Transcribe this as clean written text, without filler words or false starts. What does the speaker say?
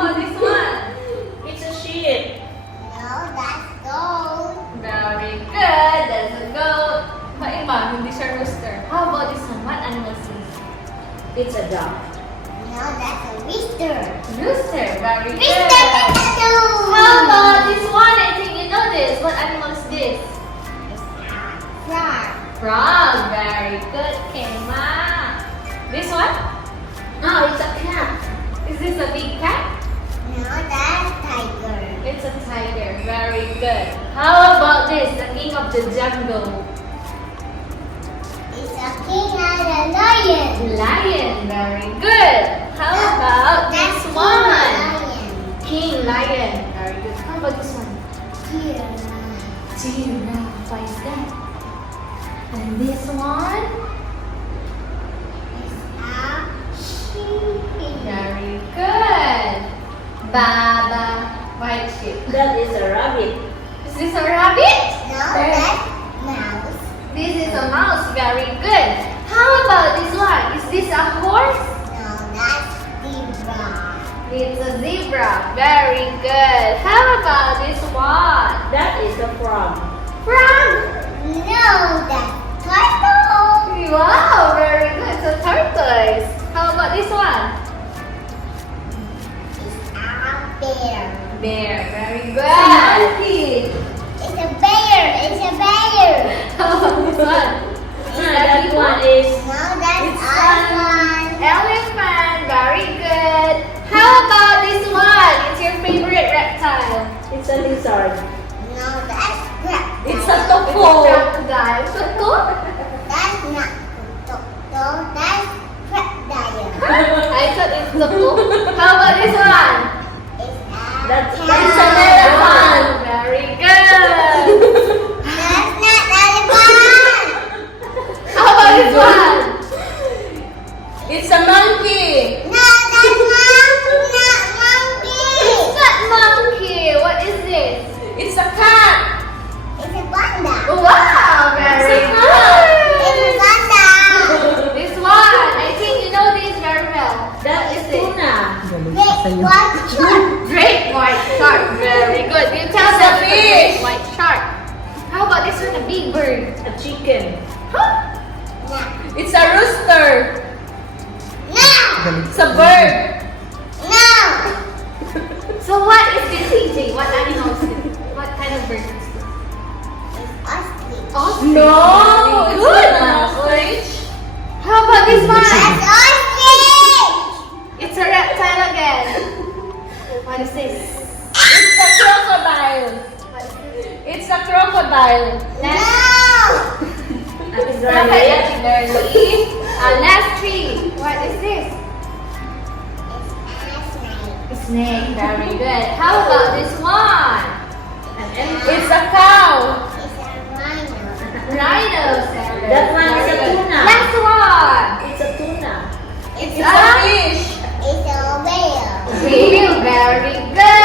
about this one? It's a sheep. No, that's gold. Very good. That's a goat. Maiba, hindi siya rooster. How about this one? What animal is this? It's a duck. No, that's a rooster. Rooster. Very good. Rooster, potato. How about this one? I think you know this. What animal is this? Frog. Frog. Very good, Kema. This one? No, it's a cat. Is this a big cat? No, that's tiger. It's a tiger. Very good. How about this? The king of the jungle. It's a king and a lion. Lion. Very good. How about this That's one? lion. King lion. Very good. How about this one? Giraffe. Giraffe. What is that? And this one? It's a sheep. Very good. Baba. White sheep. That is a rabbit. Is this a rabbit? No, that's mouse. This is a mouse. Very good. How about this one? Is this a horse? No, that's zebra. It's a zebra. Very good. How about this one? That is a frog. Frog. No, that's turtle. Wow, very good. So tortoise. How about this one? It's a bear. Bear. Very good. Monkey. It's a bear. It's a bear. How about this one? That one is No, that's It's elephant. Elephant. Very good. How about this one? It's your favorite reptile. it's a lizard. No, that's crab. It's a It's a topo. crocodile. Toto? That's not toto. That's crocodile. I thought it's toto. How about this one? It's a That's cow. an elephant. Very good. That's not elephant. How about this one? It's a monkey. No, that's not monkey. It's not monkey. What is this? It's a cat. It's a panda. Wow, very It's a good. It's a panda. This one, I think you know this very well. That is tuna. Great white shark. Great white shark. Very good. You tell It's a them it's fish. great white shark. How about this one, a big bird? A chicken. Huh? No. It's a rooster. No. It's a bird. No. So what is this, CJ? What animal is this? What kind of bird is this? It's ostrich. Ostrich. No, Very it's good. not an ostrich. How about this one? That's ostrich. It's a reptile again. What is this? It's a crocodile. What is this? It's a crocodile. Last. It's Crocodile. Very. Last three. What is this? It's a snake. Snake. Very good. How about this one? It's a cow. It's a rhino. Rhinoceros. That one is a Very good. tuna. Last one. It's a tuna. It's It's a fish. It's a whale. Whale. Very good.